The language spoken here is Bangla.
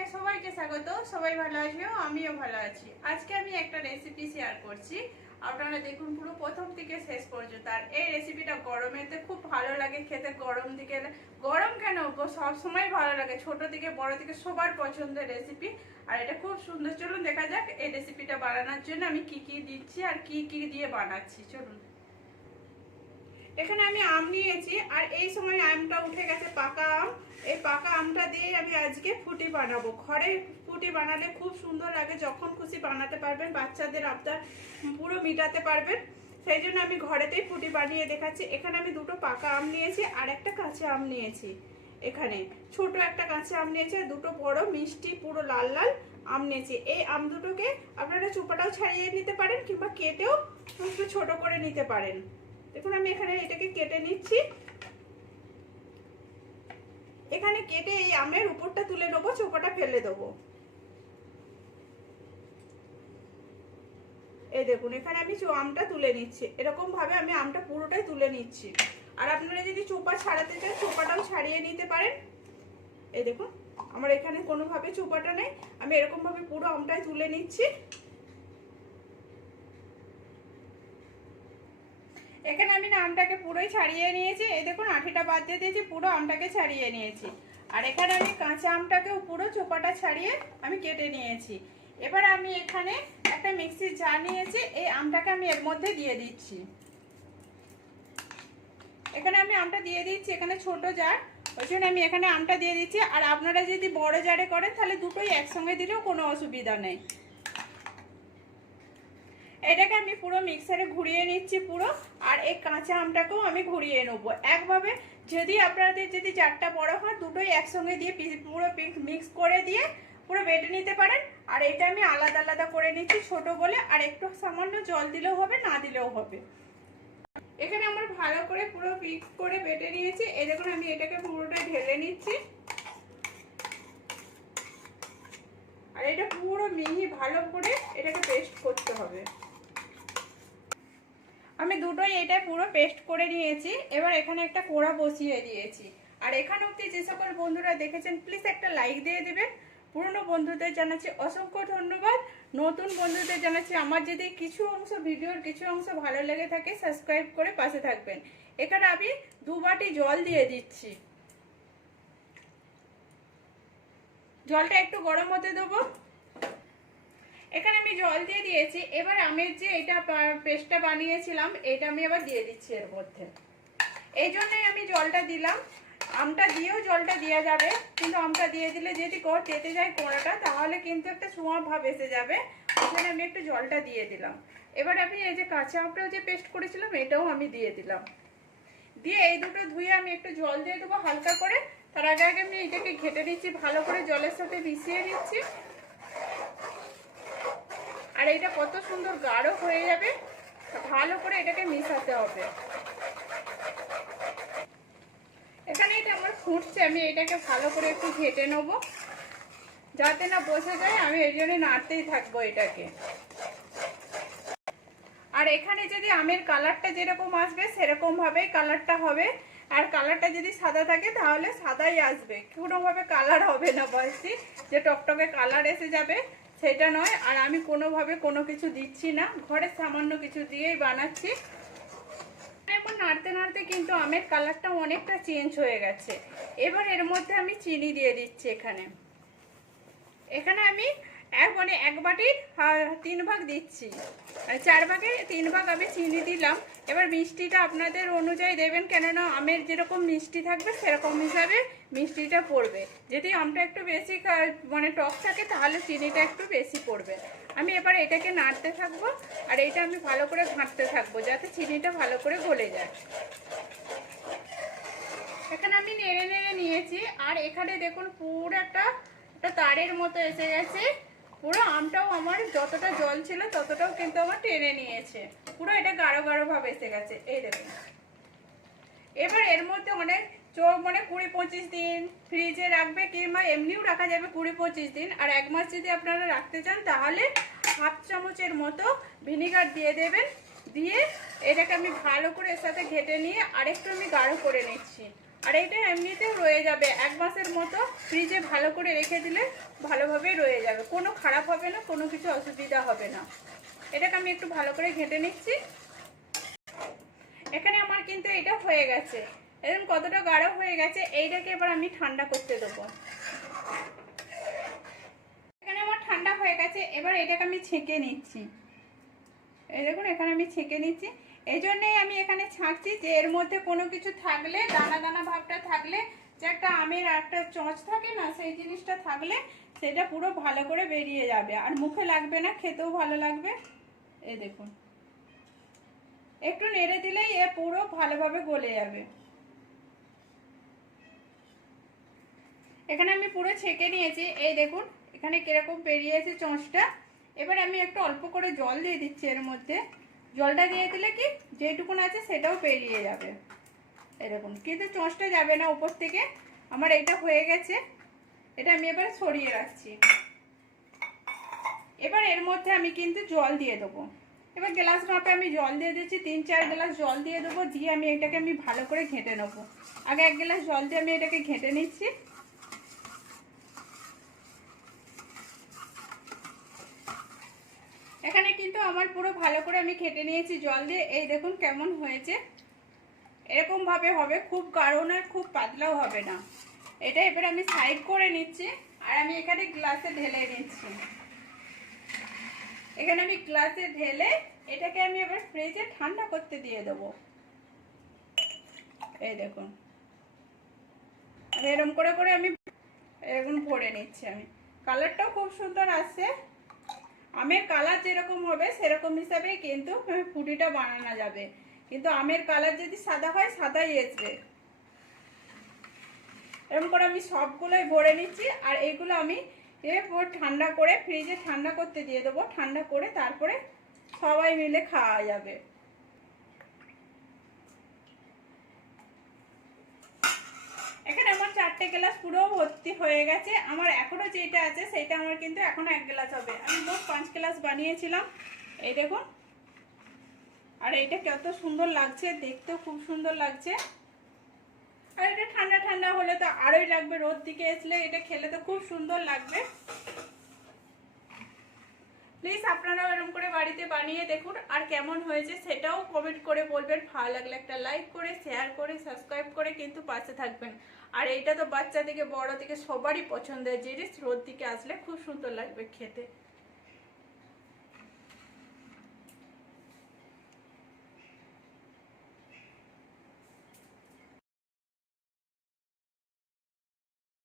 ব্লগে সবাইকে স্বাগত, সবাই ভালো আছো? আমিও ভালো আছি। আজকে আমি একটা রেসিপি শেয়ার করছি। আপনারা দেখুন, পুরো প্রথম থেকে শেষ পর্যন্ত। আর এই রেসিপিটা গরমেতে খুব ভালো লাগে, খেতে গরম দিকে গরম কেন? সব সময় ভালো লাগে। ছোট থেকে বড় থেকে সবার পছন্দের রেসিপি আর এটা খুব সুন্দর। চলুন দেখা যাক এই রেসিপিটা বানানোর জন্য আমি কি কি দিচ্ছি আর কি কি দিয়ে বানাচ্ছি। চলুন। এখানে আমি আম নিয়েছি। আর এই সময় আমটা উঠে গেছে পাকা আম। এই পাকা আমটা আজকে ফুটি বানাবো। ঘরে ফুটি বানালে খুব সুন্দর লাগে, যখন খুশি বানাতে পারবেন, বাচ্চাদের আপনার পুরো মিটাতে পারবেন। সেই জন্য আমি ঘরেতেই ফুটি বানিয়ে দেখাচ্ছি। এখানে আমি দুটো পাকা আম নিয়েছি, আর একটা কাঁচা আম নিয়েছি এখানে। ছোট একটা কাঁচা আম নিয়েছি, আর দুটো বড় মিষ্টি পুরো লাল লাল আম নিয়েছি। এই আম দুটোকে আপনারা চোপাটাও ছাড়িয়ে নিতে পারেন, কিংবা কেটেও ছোট করে নিতে পারেন। দেখুন, আমি এখানে এটাকে কেটে নিচ্ছি। এখানে কেটে এই আমের উপরটা তুলে নেব চোপাটা ফেলে দেবো। এই দেখুন, এখানে আমি আমটা তুলে নিচ্ছি। এরকম ভাবে আমি আমটা পুরোটাই তুলে নিচ্ছি। আর আপনারা যদি চোপা ছাড়াতে চান, চোপাটাও ছাড়িয়ে নিতে পারেন। এই দেখুন, আমার এখানে কোনোভাবে চোপাটা নেই। আমি এরকম ভাবে পুরো আমটাই তুলে নিচ্ছি এখানে আমি না আমটাকে পুরোই ছাড়িয়ে নিয়েছি। এই দেখুন, আঠিটা বাদ দিয়ে দিয়েছি, পুরো আমটাকে ছাড়িয়ে নিয়েছি। আর এখানে আমি কাঁচা আমটাকেও পুরো চোপাটা ছাড়িয়ে আমি কেটে নিয়েছি। এবার আমি এখানে একটা মিক্সির জার নিয়েছি, এই আমটাকে আমি এর মধ্যে দিয়ে দিচ্ছি। এখানে আমি আমটা দিয়ে দিচ্ছি, এখানে ছোট জার। ওই জন্য আমি এখানে আমটা দিয়ে দিচ্ছি। আর আপনারা যদি বড় জারে করেন, তাহলে দুটোই একসঙ্গে দিলেও কোনো অসুবিধা নেই। এটাকে আমি পুরো মিক্সারে ঘুরিয়ে নিচ্ছি পুরো, আর এই কাঁচা আমটাকেও আমি ঘুরিয়ে নেব। একভাবে যদি আপনাদের যদি চারটা বড় হয়, দুটোই একসঙ্গে দিয়ে পুরো মিক্স করে দিয়ে পুরো বেটে নিতে পারেন। আর এটা আমি আলাদা আলাদা করে নিচ্ছি, ছোট বলে, আর একটু সামান্য জল দিলেও হবে, না দিলেও হবে। এখানে আমার ভালো করে পুরো মিক্স করে বেটে নিয়েছি। এই দেখুন, আমি এটাকে পুরোটা ঢেলে নিচ্ছি। আর এটা পুরো মিহি ভালো করে এটাকে পেস্ট করতে হবে। আমি দুটোই এটা পুরো পেস্ট করে নিয়েছি, এবার এখানে একটা কোড়া বসিয়ে দিয়েছি। আর এখানে অব্দি যে সকল বন্ধুরা দেখেছেন প্লিজ একটা লাইক দিয়ে দেবেন। পুরনো বন্ধুদের জানাচ্ছি অসংখ্য ধন্যবাদ। নতুন বন্ধুদের জানাচ্ছি, আমার যদি কিছু অংশ, ভিডিওর কিছু অংশ ভালো লেগে থাকে সাবস্ক্রাইব করে পাশে থাকবেন। এখানে আমি দু বাটি জল দিয়ে দিচ্ছি। জলটা একটু গরম হতে দেবো। এখানে আমি জল দিয়ে দিয়েছি। এবার আমি যে এটা পেস্টটা বানিয়েছিলাম, এটা আমি আবার দিয়ে দিচ্ছি এর মধ্যে। এই জন্যই আমি জলটা দিলাম। আমটা দিয়েও জলটা দেওয়া যাবে, কিন্তু আমটা দিয়ে দিলে যদি কো, তেতে যায় কোড়াটা, তাহলে কিন্তু একটা সোঁয়া ভাব এসে যাবে। ওখানে আমি একটু জলটা দিয়ে দিলাম। এবার আমি এই যে কাঁচা আমটাও যে পেস্ট করেছিলাম, এটাও আমি দিয়ে দিলাম। দিয়ে এই দুটো ধুয়ে আমি একটু জল দিয়ে দেবো হালকা করে। তার আগে আগে আমি এটাকে ঘেটে দিচ্ছি ভালো করে জলের সাথে মিশিয়ে নিচ্ছি। আর এটা কত সুন্দর গাঢ় হয়ে যাবে। ভালো করে এটাকে মিশাতে হবে। এখানে এটা আমার ফুটছে, আমি এটাকে ভালো করে একটু ঘেটে নেব। যাতে না বসে যায়, আমি এই জন্য নাড়তেই থাকব এটাকে। আর এখানে যদি আমের কালারটা যেরকম আসবে, সেরকম ভাবেই কালারটা হবে। আর কালারটা যদি সাদা থাকে, তাহলে সাদাই আসবে। কোনোভাবে কালার হবে না বলছি, যে টকটকে কালার এসে যাবে। সেটা নয়, আর আমি কোনোভাবে কোনো কিছু দিচ্ছি না। ঘরে সামান্য কিছু দিয়েই বানাচ্ছি। এমন নাড়তে নাড়তে কিন্তু আমের কালারটা অনেকটা চেঞ্জ হয়ে গেছে। এবার এর মধ্যে আমি চিনি দিয়ে দিচ্ছি এখানে। এখানে আমি এক মানে এক বাটির তিন ভাগ দিচ্ছি। মানে চার ভাগে তিন ভাগ আমি চিনি দিলাম। এবার মিষ্টিটা আপনাদের অনুযায়ী দেবেন, কেননা আমের যেরকম মিষ্টি থাকবে সেরকম হিসাবে মিষ্টিটা পড়বে। যদি আমটা একটু বেশি মানে টক থাকে, তাহলে চিনিটা একটু বেশি পড়বে। আমি এবার এটাকে নাড়তে থাকব, আর এটা আমি ভালো করে ঘাঁটতে থাকব, যাতে চিনিটা ভালো করে গলে যায়। এখানে আমি নেড়ে নেড়ে নিয়েছি, আর এখানে দেখুন পুরো একটা একটা তারের মতো এসে গেছে। পুরো আমটাও আমার যতটা জল ছিল, ততটাও কিন্তু আমার টেনে নিয়েছে। পুরো এটা গাঢ় গাঢ় ভাব এসে গেছে। এই দেখুন। এবার এর মধ্যে অনেক চোখ মানে কুড়ি পঁচিশ দিন। ফ্রিজে রাখবে কিংবা এমনিও রাখা যাবে কুড়ি পঁচিশ দিন। আর এক মাস যদি আপনারা রাখতে চান, তাহলে হাফ চামচের মতো ভিনিগার দিয়ে দেবেন। দিয়ে এটাকে আমি ভালো করে এর সাথে ঘেটে নিয়ে আরেকটু আমি গাঢ় করে নিচ্ছি। আর এটা এমনিতেও রয়ে যাবে। এক মাসের মতো ফ্রিজে ভালো করে রেখে দিলে ভালোভাবে রয়ে যাবে। কোনো খারাপ হবে না, কোনো কিছু অসুবিধা হবে না। এটাকে আমি একটু ভালো করে ঘেঁটে নিচ্ছি। এখানে আমার কিন্তু এটা হয়ে গেছে। এরকম কতটা গাঢ় হয়ে গেছে, এইটাকে এবার আমি ঠান্ডা করতে দেবো। এখানে আমার ঠান্ডা হয়ে গেছে, এবার এটাকে আমি ছেঁকে নিচ্ছি। এই দেখুন, এখানে আমি ছেঁকে নিচ্ছি। এই জন্যেই আমি এখানে ছাঁকছি যে এর মধ্যে কোনো কিছু থাকলে, দানা দানা ভাবটা থাকলে, যে একটা আমের একটা চঁচ থাকে না, সেই জিনিসটা থাকলে সেটা পুরো ভালো করে বেরিয়ে যাবে। আর মুখে লাগবে না, খেতেও ভালো লাগবে। এ দেখুন। একটু নেড়ে দিলেই এ পুরো ভালোভাবে গলে যাবে। এখানে আমি পুরো ছেঁকে নিয়েছি। এই দেখুন, এখানে কীরকম বেরিয়েছে চোঁচটা। এবার আমি একটু অল্প করে জল দিয়ে দিচ্ছি এর মধ্যে। জলটা দিয়ে দিলে কি, যেটুকুন আছে সেটাও বেরিয়ে যাবে। এরকম কিন্তু চোঁচটা যাবে না উপর থেকে। আমার এটা হয়ে গেছে। এটা আমি এবার সরিয়ে রাখছি। এবার এর মধ্যে আমি কিন্তু জল দিয়ে দেবো। এবার গ্লাস মাপে আমি জল দিয়ে দিচ্ছি, তিন চার গ্লাস জল দিয়ে দেবো। দিয়ে আমি এটাকে আমি ভালো করে ঘেঁটে নেব। আগে এক গ্লাস জল দিয়ে আমি এটাকে ঘেঁটে নিচ্ছি এখানে কিন্তু আমার পুরো ভালো করে আমি খেটে নিয়েছি জল দিয়ে। এই দেখুন কেমন হয়েছে। এরকম ভাবে হবে, খুব গাঢ় না, খুব পাতলাও হবে না। এটা এবার আমি সাইড করে নিচ্ছি আর আমি এখানে গ্লাসে ঢেলে নিচ্ছি। এখানে আমি গ্লাসে ঢেলে এটাকে আমি এবার ফ্রিজে ঠান্ডা করতে দিয়ে দেবো। এই দেখুন। আর এরকম করে করে আমি এরকম ভরে নিচ্ছি আমি। কালারটাও খুব সুন্দর আসছে। আমের কালার যেরকম হবে, সেরকম হিসাবেই কিন্তু ফুটিটা বানানো যাবে। কিন্তু আমের কালার যদি সাদা হয়, সাদাই আসবে এরকম করে আমি সবগুলোই ভরে নিচ্ছি, আর এগুলো আমি এরপর ঠান্ডা করে, ফ্রিজে ঠান্ডা করতে দিয়ে দেবো। ঠান্ডা করে তারপরে সবাই মিলে খাওয়া যাবে এখানে আমার চারটে গ্লাস পুরো ভর্তি হয়ে গেছে। আমার এখনও যেটা আছে সেটা আমার কিন্তু এখনও এক গ্লাস হবে। আমি মোট পাঁচ গ্লাস বানিয়েছিলাম। এই দেখুন। আর এটা কত সুন্দর লাগছে, দেখতেও খুব সুন্দর লাগছে। আর এটা ঠান্ডা ঠান্ডা হলে তো আরোই লাগবে রোদ দিকে আসলে এটা খেলে তো খুব সুন্দর লাগবে। প্লিজ আপনারাও এরকম করে বাড়িতে বানিয়ে দেখুন আর কেমন হয়েছে সেটাও কমেন্ট করে বলবেন। ভালো লাগলে একটা লাইক করে শেয়ার করে সাবস্ক্রাইব করে কিন্তু পাশে থাকবেন। আর এটা তো বাচ্চা থেকে বড় থেকে সবারই পছন্দের জিনিস। রোদ দিকে আসলে খুব সুন্দর লাগবে খেতে।